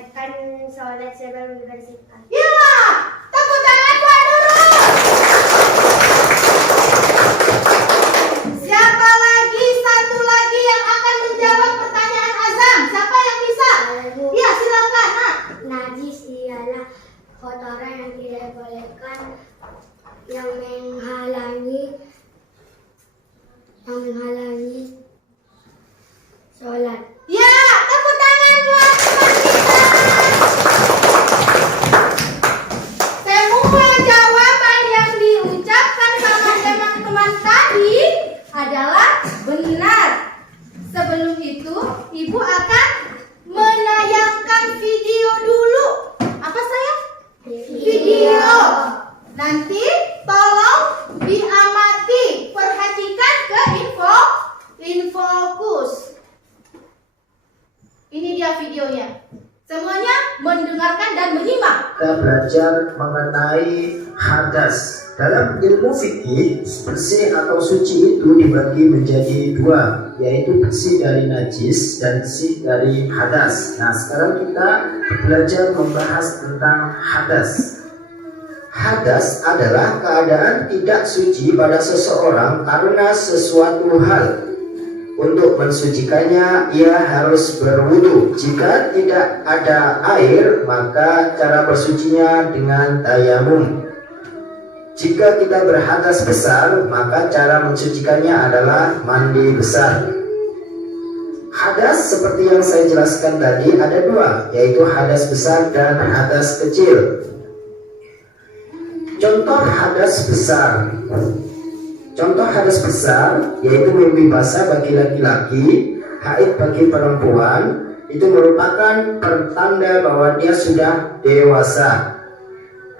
menunaikan sholat sebelum dibersihkan. Ya, tepuk tangan buat Nurul. Siapa lagi, satu lagi yang akan menjawab pertanyaan Azam? Siapa yang bisa? Ya, silakan, Nak. Najis ialah kotoran yang tidak dibolehkan, yang menghalangi sholat. Ya, tepuk tangan buat teman kita. Semua jawaban yang diucapkan sama teman-teman tadi adalah benar. Sebelum itu, Ibu akan menayangkan video dulu. Apa sayang? Video. Nanti tolong diamati, perhatikan ke infokus. Ini dia videonya. Semuanya mendengarkan dan menyimak. Kita belajar mengenai hadas. Dalam ilmu fikih, bersih atau suci itu dibagi menjadi dua, yaitu bersih dari najis dan bersih dari hadas. Nah, sekarang kita belajar membahas tentang hadas. Hadas adalah keadaan tidak suci pada seseorang karena sesuatu hal. Untuk mensucikannya, ia harus berwudu. Jika tidak ada air, maka cara bersucinya dengan tayamum. Jika kita berhadas besar, maka cara mensucikannya adalah mandi besar. Hadas seperti yang saya jelaskan tadi ada dua, yaitu hadas besar dan hadas kecil. Contoh hadas besar. Contoh hadas besar yaitu mimpi basah bagi laki-laki, haid bagi perempuan, itu merupakan pertanda bahwa dia sudah dewasa.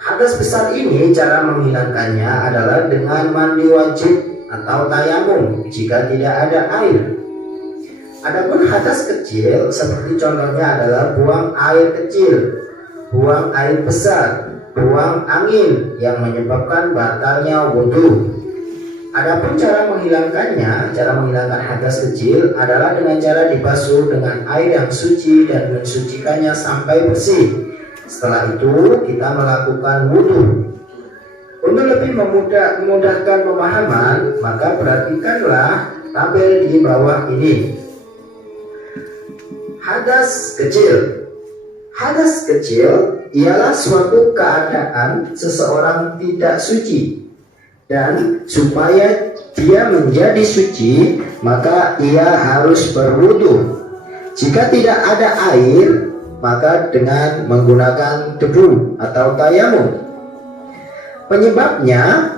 Hadas besar ini cara menghilangkannya adalah dengan mandi wajib atau tayamum jika tidak ada air. Adapun hadas kecil seperti contohnya adalah buang air kecil, buang air besar, buang angin yang menyebabkan batalnya wudhu. Adapun cara menghilangkannya, cara menghilangkan hadas kecil adalah dengan cara dibasuh dengan air yang suci dan mensucikannya sampai bersih. Setelah itu kita melakukan wudhu. Untuk lebih memudahkan pemahaman, maka perhatikanlah tabel di bawah ini. Hadas kecil. Hadas kecil ialah suatu keadaan seseorang tidak suci. Dan supaya dia menjadi suci, maka ia harus berwudu. Jika tidak ada air, maka dengan menggunakan debu atau tayamum. Penyebabnya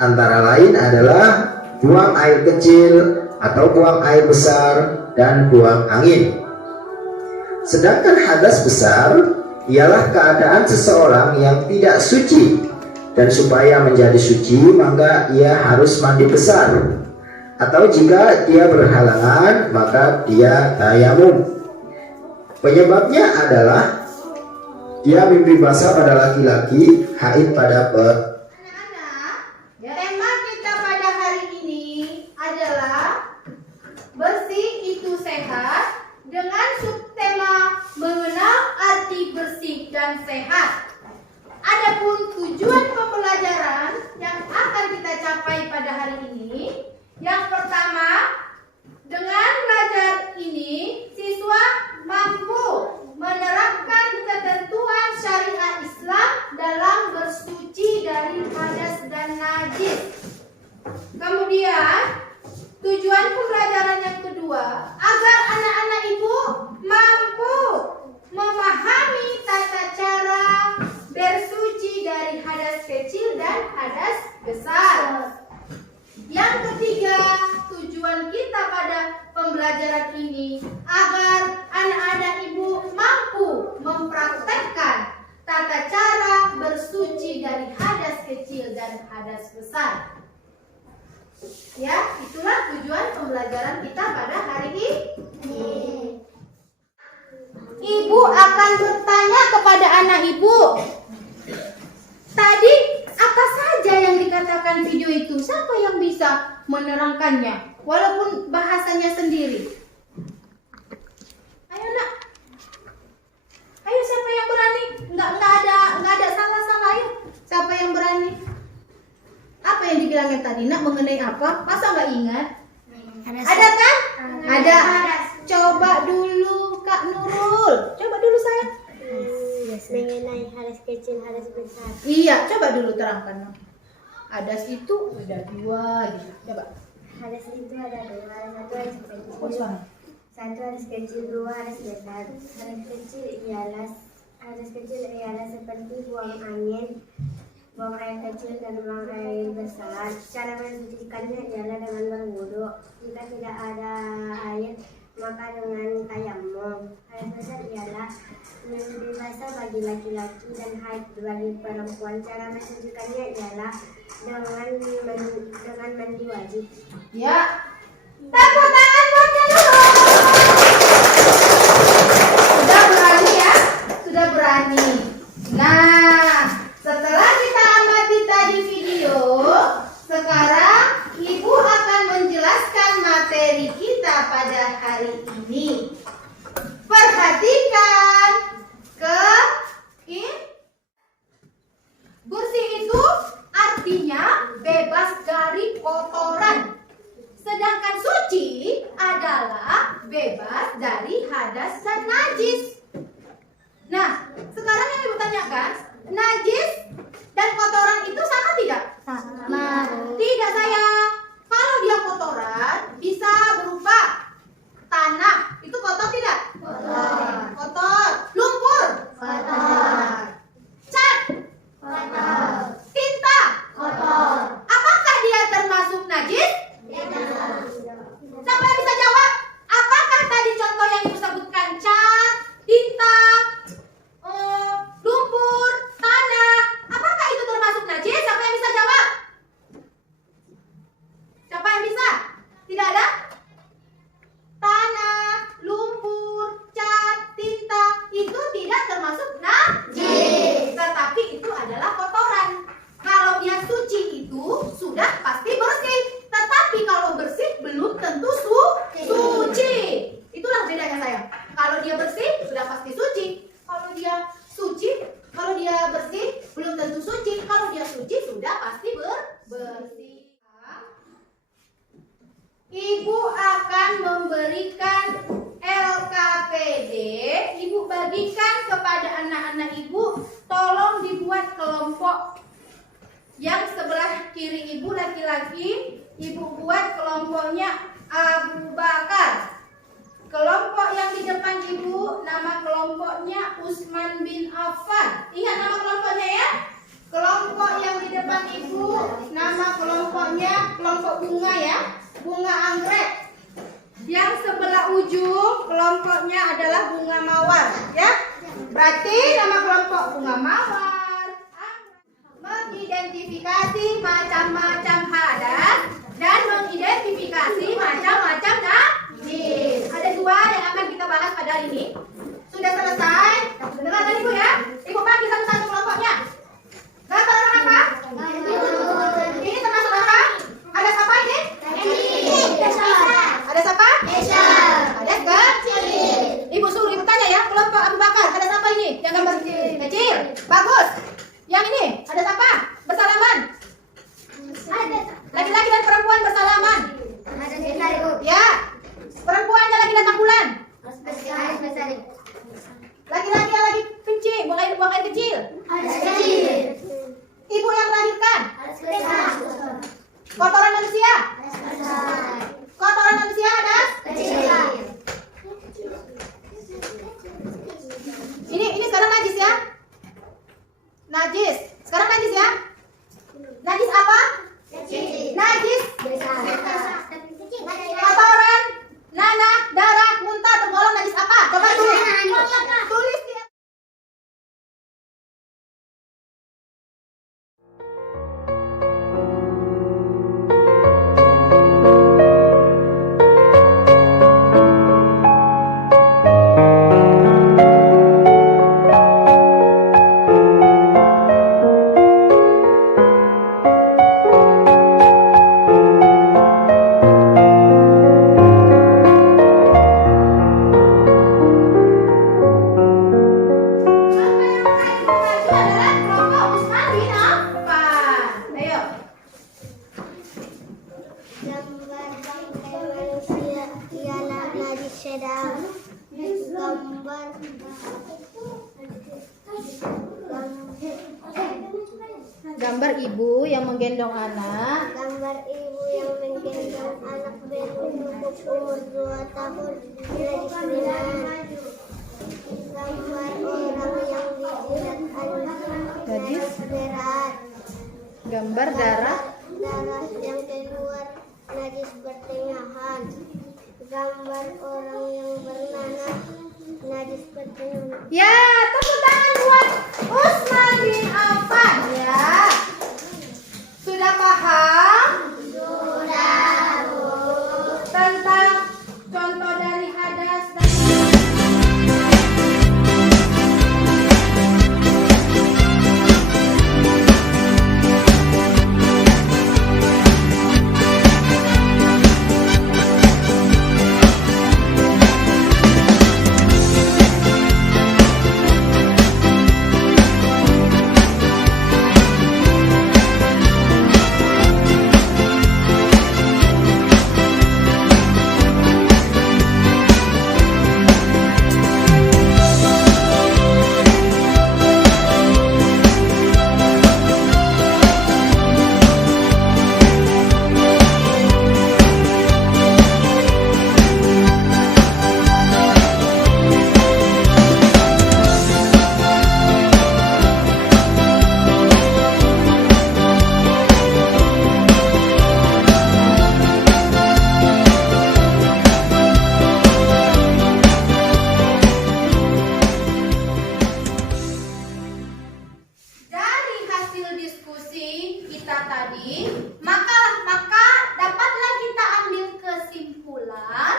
antara lain adalah buang air kecil atau buang air besar dan buang angin. Sedangkan hadas besar ialah keadaan seseorang yang tidak suci. Dan supaya menjadi suci, maka ia harus mandi besar. Atau jika dia berhalangan, maka dia tayamum. Penyebabnya adalah dia mimpi basah pada laki-laki, haid pada Anak-anak, tema kita pada hari ini adalah bersih itu sehat dengan subtema mengenal arti bersih dan sehat. Adapun tujuan pembelajaran yang akan kita capai pada hari ini, yang pertama, dengan belajar ini, siswa mampu menerapkan ketentuan syariat Islam dalam bersuci dari hadas dan najis. Kemudian, tujuan pembelajaran yang kedua, agar anak-anak ibu mampu memahami tata cara bersuci dari hadas kecil dan hadas besar. Yang ketiga, tujuan kita pada pembelajaran ini agar anak-anak ibu mampu mempraktekkan tata cara bersuci dari hadas kecil dan hadas besar. Ya, itulah tujuan pembelajaran kita pada hari ini. Ibu akan bertanya kepada anak ibu. Tadi apa saja yang dikatakan video itu? Siapa yang bisa menerangkannya? Walaupun bahasanya sendiri. Ayo nak. Ayo hadas besar. Iya, coba dulu terangkan. No. Hadas itu ada 2 gitu. Coba. Hadas itu ada 2, satu hadas Oh, kecil. suara. Satu hadas kecil, 2 hadas besar. Hadas kecil ialah seperti buang angin, buang air kecil dan buang air besar. Cara mensucikannya ialah dengan berwudu. Jika tidak ada air, maka dengan tayamum. Hadas besar ialah mimpi basah bagi laki-laki dan haid bagi perempuan. Cara mensucikannya ialah dengan mandi wajib. Ya. Tepuk tangan buatnya dulu. Sudah berani ya? Sudah berani. Nah, setelah kita amati tadi video, sekarang Ibu akan menjelaskan materi kita pada hari ini. Perhatikan bersih itu artinya bebas dari kotoran. Sedangkan suci adalah bebas dari hadas dan najis. Nah, sekarang yang Ibu tanyakan, najis dan kotoran itu sama tidak? Sama. Tidak sayang. Kalau dia kotoran bisa berupa tanah. Itu kotor tidak? Kotor. Kotor. Lumpur. Kotor. Cat. Kotor. Tinta. Kotor. Apakah dia termasuk najis? Siapa yang bisa jawab? Apakah tadi contoh yang Ibu sebutkan, cat, tinta, lumpur, tanah, apakah itu termasuk najis? Siapa yang bisa jawab? Siapa yang bisa? Tidak ada? Tanah, lumpur, cat, tinta itu tidak termasuk najis, tetapi itu adalah kotoran. Kalau dia suci itu sudah pasti bersih, tetapi kalau bersih belum tentu suci. Itulah bedanya sayang. Kalau dia bersih sudah pasti suci. Kalau dia suci, kalau dia bersih belum tentu suci. Kalau dia suci sudah pasti bersih. Ibu akan memberikan LKPD. Ibu bagikan kepada anak-anak Ibu. Tolong dibuat kelompok. Yang sebelah kiri Ibu laki-laki, Ibu buat kelompoknya Abu Bakar. Kelompok yang di depan Ibu, nama kelompoknya Utsman bin Affan. Ingat nama kelompoknya ya? Kelompok yang di depan Ibu, nama kelompoknya kelompok bunga ya, bunga anggrek. Yang sebelah ujung kelompoknya adalah bunga mawar ya. Berarti nama kelompok bunga mawar. Mengidentifikasi macam-macam hadas dan mengidentifikasi macam-macam najis. Ada 2 yang akan kita bahas pada hari ini. Sudah selesai? Dengarkan Ibu ya. Ibu bagi satu-satu kelompoknya. Gambar orang apa? Ini termasuk apa? Ada siapa ini? Ada siapa? Ada kecil. Ibu suruh Ibu tanya ya, kelompok Abu Bakar. Ada siapa ini? Yang gambar kecil. Bagus. Yang ini ada siapa? Bersalaman. Laki-laki dan perempuan bersalaman. Ya. Perempuannya lagi datang bulan. Laki-laki yang lagi kencing, buang air kecil. Ibu yang melahirkan. Kotoran manusia. Kotoran manusia ada. Ini sekarang najis ya. Najis. Sekarang najis ya. Najis apa? Najis. Kotoran, nanah, darah, muntah tergolong najis apa? Coba tulis. Gambar ibu yang menggendong anak. Gambar ibu yang menggendong anak berumur umur 2 tahun lagi sembilan. Gambar orang yang dijilat Gadis. berat. Gambar darah. Darah yang keluar najis pertengahan. Gambar orang yang bernanah najis pertengahan. Ya, tepuk tangan buat Usman bin Affan ya. Sudah paham? Sudah, Bu. Tentang contoh dari hadas dan dari hasil diskusi kita tadi, maka dapatlah kita ambil kesimpulan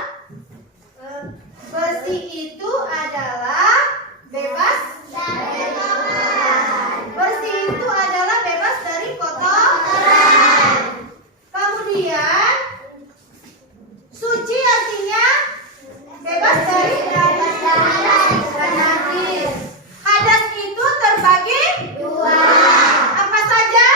besi itu adalah bebas dari kotoran. Besi itu adalah bebas dari kotoran. Kemudian suci artinya bebas dari najis. Hadas itu terbagi dua. Apa saja?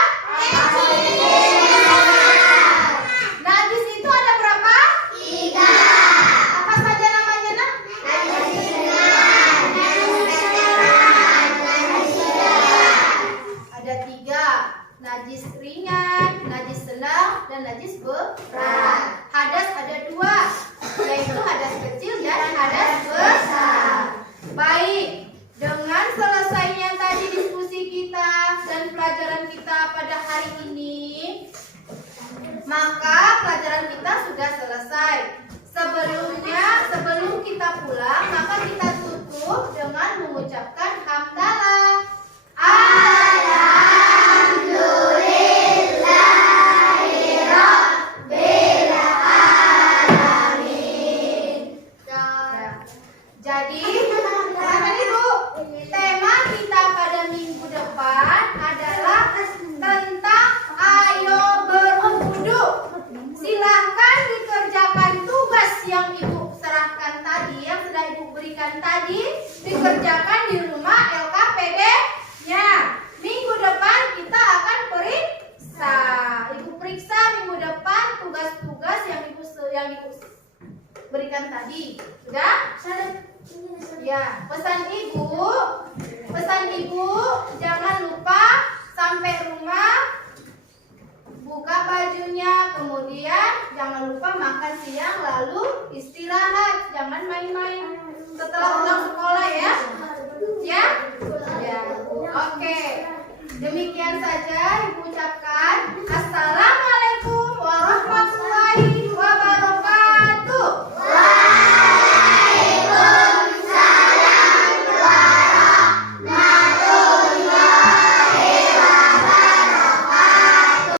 Najis itu ada berapa? 3. Apa saja namanya, Nak? Najis ringan, najis berat, najis sedang. Ada 3. Najis ringan, najis sedang, dan najis berat. Hadas ada 2, yaitu hadas kecil dan hadas besar. Baik, dengan selesainya tadi diskusi kita dan pelajaran kita pada hari ini, maka pelajaran kita sudah selesai. Sebelum kita pulang, maka kita tutup dengan mengucapkan hamdalah. Jadi, teman Ibu, tema kita pada minggu depan adalah tentang ayo berwudu. Silahkan dikerjakan tugas yang Ibu serahkan tadi, yang sudah Ibu berikan tadi, dikerjakan di rumah LKPD-nya. Minggu depan kita akan periksa. Ibu periksa minggu depan tugas-tugas yang Ibu berikan tadi. Sudah? Ya, pesan ibu jangan lupa sampai rumah buka bajunya, kemudian jangan lupa makan siang lalu istirahat, jangan main-main setelah pulang sekolah ya. Ya? Ya. Oke. Demikian saja Ibu ucapkan. Assalamualaikum.